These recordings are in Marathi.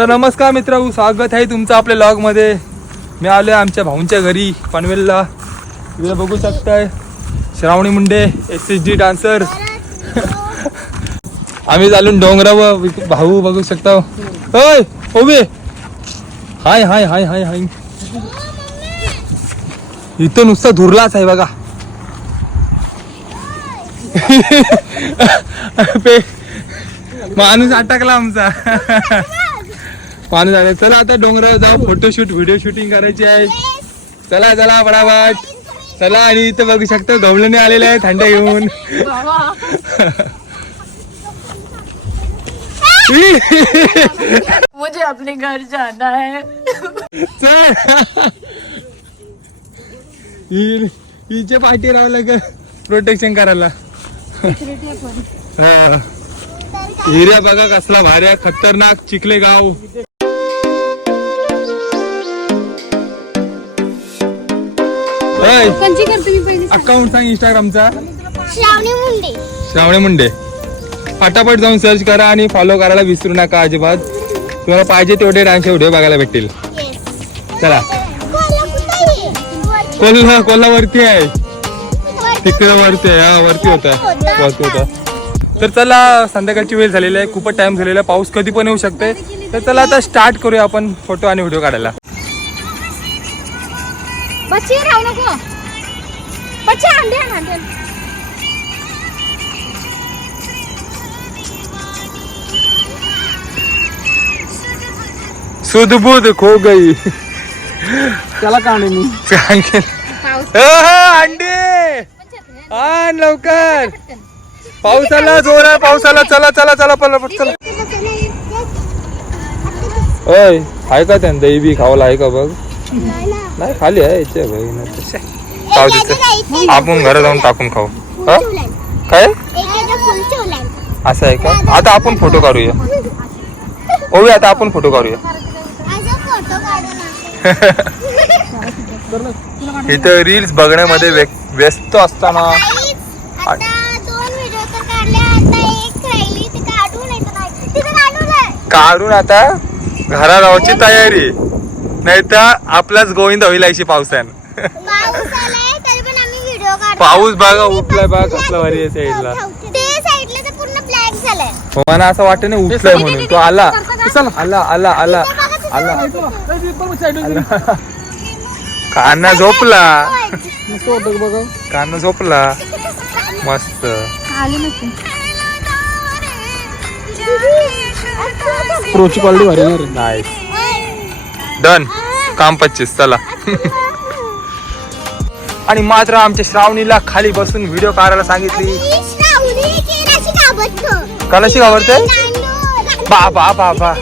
तर नमस्कार मित्र स्वागत आहे तुमचं आपल्या लॉगमध्ये मी आलोय आमच्या भाऊंच्या घरी पनवेलला. तुम्ही बघू शकताय Shravani Munde S S D dancer. आम्ही चालून डोंगरावर भाऊ बघू शकता. होय उभे. हाय हाय हाय हाय हाय. इथं नुसतं धुरलाच आहे बघा. माणूस अटकला आमचा. माणूस आला चला आता डोंगरावर जाऊ. फोटोशूट व्हिडिओ शूटिंग करायची आहे. चला चला बडाबाट चला आणि इथं बघू शकता गवळणी आलेले आहे थंड घेऊन. मुझे अपने घर जाना है। चल. हिच्या पाठी राहावं लागेल. प्रोटेक्शन करायला. हा. हिऱ्या बघा कसला भाऱ्या खतरनाक चिखले गाव कंची करते मी पहिली अकाउंट सांग इंस्टाग्रामचा श्रावणी मुंडे. श्रावणे मुंडे. फटाफट जाऊन सर्च करा आणि फॉलो करायला विसरू नका अजिबात. तुम्हाला पाहिजे तेवढे डान्स व्हिडिओ बघायला भेटतील. चला. कोल्हा कोल्हावरती आहे. तिकडे वरती आहे. हा वरती होता. वरती होता. तर चला संध्याकाळची वेळ झालेली आहे. खूपच टाइम झालेला आहे. पाऊस कधी पण येऊ शकते तर चला आता स्टार्ट करूया आपण फोटो आणि व्हिडिओ काढायला. बच्ची राहू नको. बच्ची अंडे आण, अंडे आण. सुध बुध खो गई. त्याला का नाही मी? सांगेल. हा, अंडे आण लवकर. पाऊस आला जोर आहे पाऊस आला चला चला. चला पटापट चला ओय आहे का त्यानं दही बी खावला आहे का बघ? नाही खाली आहे याच्या. खाऊ तिचं आपण घरात जाऊन टाकून खाऊ. हा? काय? असं आहे का? आता आपण फोटो काढूया. ओवी आता आपण फोटो काढूया. इथं रील्स बघण्यामध्ये व्यस्त असताना. आता दोन व्हिडिओ तर काढले आता एक राहिली ती काढून आता घरा जायची तयारी. नाही तर आपलाच गोविंद होईल अशी पावसानं. पाऊस आलाय तरी पण आम्ही व्हिडिओ काढतो पाऊस बघा उठलाय बघा कसला भारी आहे साईडला ते साईडला तर पूर्ण ब्लॅक झालंय. मला असं वाटत नाही उठलाय म्हणून. तो आला. आला आला आला आला. आला कान्हा झोपला. कान्हा झोपला. मस्त. प्रोची क्वालिटी भारी आहे. ना रे. Nice done. काम पच्चीस चला. आणि मात्र आमच्या श्रावणीला खाली बसून व्हिडिओ काढायला सांगितली. कलाशी घाबरते बा बा बा बा.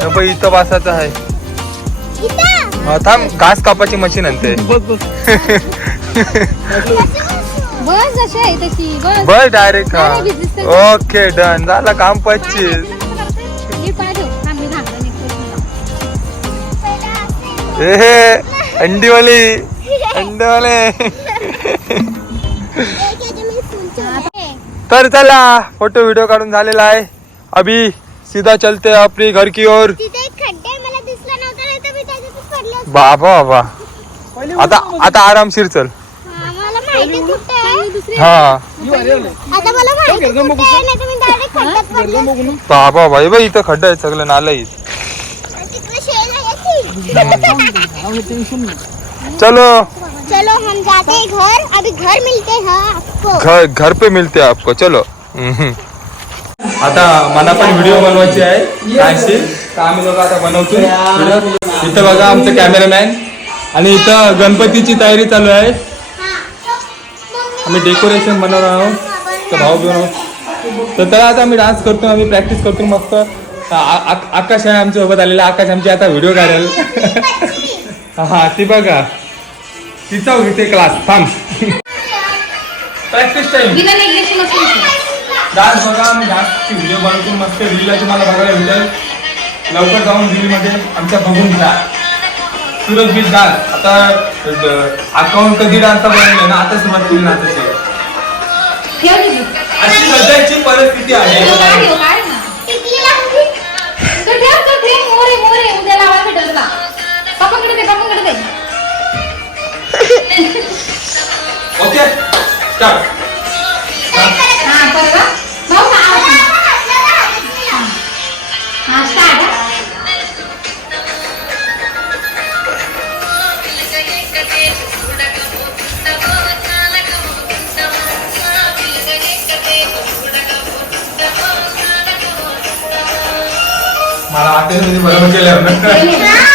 हे बघ, इथं बसायचं आहे. हा, थांब घास कापाची मशीन आणते. बस डायरेक्ट हा. ओके डन झाला काम पच्चीस. हे अंडीवाली अंडीवाले तर चला फोटो व्हिडिओ काढून झालेला आहे. अभी सीधा चलते अपनी घर की ओर. बाबा बाबा. आता आता आरामशीर चल. हा. हा. बाबा बाई बाई इथं खड्डा आहे सगळं नालाही तिकडे शेण आहे की. टेन्शन नाही चलो। चलो हम जाते हैं घर। अभी घर मिलते हैं आपको। घर घर पे मिलते हैं आपको चलो। हम्म. आता मला पण व्हिडिओ बनवायची आहे कायशी तर आम्ही लोक आता बनवतो इथं बघा आमचं कॅमेरामॅन आणि इथं गणपतीची तयारी चालू आहे. आम्ही डेकोरेशन बनवणार आहोत. तर भाऊ बनव. तर त्याला आता आम्ही डान्स करतो आम्ही प्रॅक्टिस करतो मस्त. आकाश आहे आमच्यासोबत आलेला. आकाश आमची आता व्हिडिओ काढेल. हा ती बघा. तिचा इथे क्लास थांब. Practice time. डान्स बघा आम्ही डान्सची व्हिडिओ बनवतो मस्त रीलला तुम्हाला बघायला भेटेल. लवकर जाऊन रीलमध्ये आमच्या बघून घ्या. सुरज बीच डान्स आता अकाउंट कधी डान्सचा बनवलं ना आता सुरुवात केली तिथे. अशी सध्याची परिस्थिती आहे. पप्पाकडे दे पप्पाकडे दे ओके स्टार्ट हा परत हा. भाऊ का हा स्टार्ट मला वाटतं तुम्ही बरोबर केलं याला चुकलं. अहो,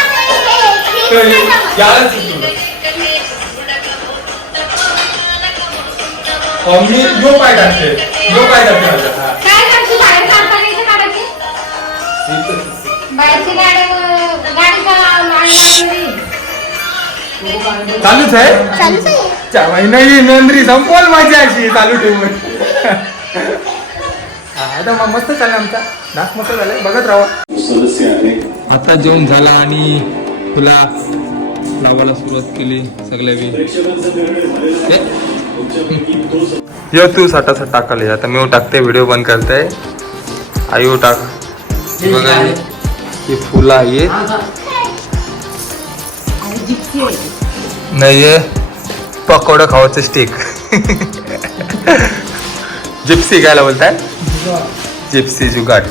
मी यो पाय टाकते यो पाय टाकते माझ्या. काय बाहेर बाहेरची गाडी चालूच आहे? चालूच आहे. नाही नोंदणी संपवल माझी अशी चालू ठेवून हा, आता मग मस्त चालला आमचा. नाच मस्त झालाय. बघत राहा. सदस्य आहे. आता जेवण झालं आणि तुला लावायला सुरुवात केली सगळ्या यो तू साठा साठ टाकाले आता मी टाकते व्हिडिओ बंद करते. आई टाक. बघा हे. हे फुलं आहे. नाही हे पकोडा खावाचं स्टिक जिप्सी कायला बोलताय? जिप्सी जुगाड.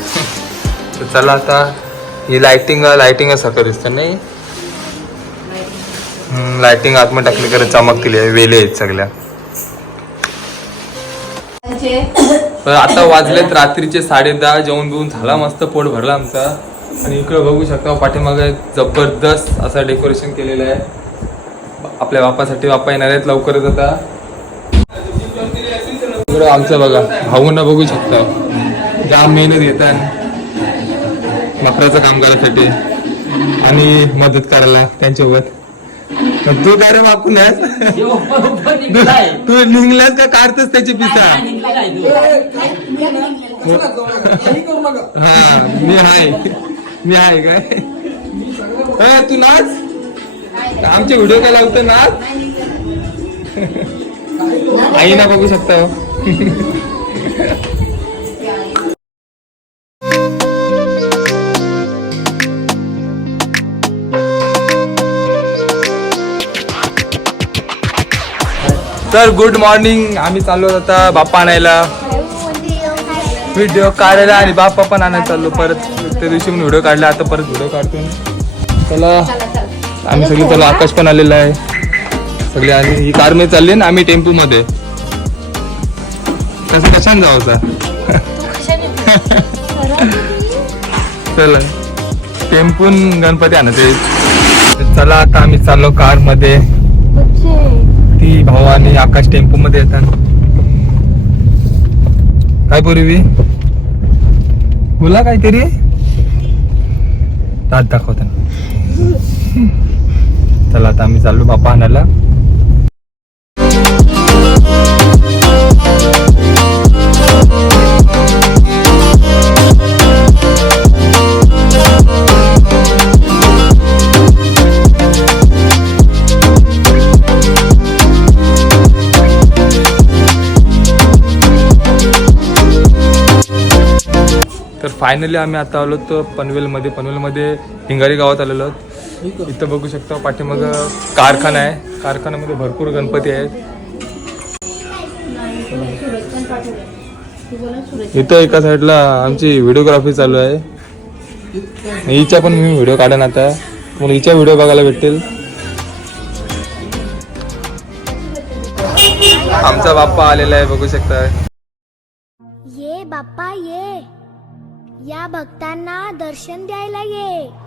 तर चला आता ही लाइटिंग लाइटिंग सारखं दिसतं नाही लाइटिंग आतमध्ये टाकली खरं चमकतील वेले आहेत सगळ्या. तर आता वाजलेत रात्रीचे साडे दहा जेवण बिवून झाला मस्त पोट भरला आमचा. आणि इकडे बघू शकता पाठीमागे जबरदस्त असं डेकोरेशन केलेलं आहे. आपल्या बापासाठी बापा येणार आहेत लवकरच आता. इकडं आमचं बघा भाऊंना बघू शकता. जाम मेहनत घेतात नोकऱ्याचं काम करायसाठी. आणि मदत करायला त्यांच्यावर. तू काय रे बापून तू निघलास का? काढतोस त्याची पिसा. हा मी आहे. मी आहे काय? तू नाच? आमचे व्हिडिओ काय लावतो नाच? आई ना बघू शकता तर गुड मॉर्निंग आम्ही चाललो आता बाप्पा आणायला. व्हिडिओ काढायला आणि बाप्पा पण आणायला चाललो. परत त्या दिवशी पण व्हिडिओ काढला. आता परत व्हिडिओ काढतो चला. आम्ही सगळे चला आकाश पण आलेला आहे. सगळे आणि ही कारमध्ये चालली ना आम्ही टेम्पो मध्ये. कसं कशाने जायचा चला. टेम्पून गणपती आणायचे चला आता आम्ही चाललो कारमध्ये. ती भाऊ आणि आकाश टेम्पो मध्ये येतात. काय पूर्वी? बोला काहीतरी. दात दाखवताना. चला आता आम्ही चाललो बापा आणायला. फायनली आम्ही आता आलो तर पनवेलमध्ये. पनवेलमध्ये हिंगारी गावात आलेलो आहोत. इथं बघू शकता पाठीमाग कारखाना आहे. कारखान्यामध्ये भरपूर गणपती आहेत. इथं एका साईडला आमची व्हिडिओग्राफी चालू आहे. हिच्या पण मी व्हिडिओ काढेन आता. मग हिच्या व्हिडिओ बघायला भेटतील. आमचा बाप्पा आलेला आहे बघू शकता. ये बाप्पा ये. या भक्तांना दर्शन द्यायला ये.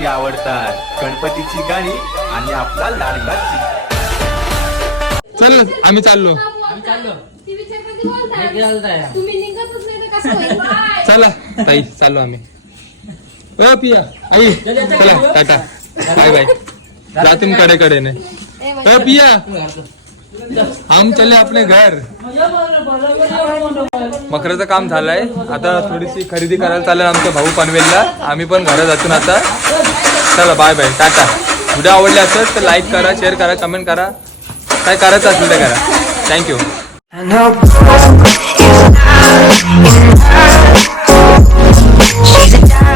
गोष्टी आवडतात. गणपतीची गाणी आणि आपला लाडका चल आम्ही चाललो. नाही चला ताई चाललो आम्ही. अ पिया आई. चला टाटा. Bye bye. जातीन कडे कडे ने अ पिया. हम चले अपने घर. मकराचं काम झालंय. आता थोडीशी खरेदी करायला चालेल आमच्या भाऊ पनवेलला. आम्ही पण घरात जातून आता. चला बाय बाय टाटा. व्हिडिओ आवडले असेल तर लाईक करा शेअर करा कमेंट करा. काय करायचं असेल ते करा. थँक्यू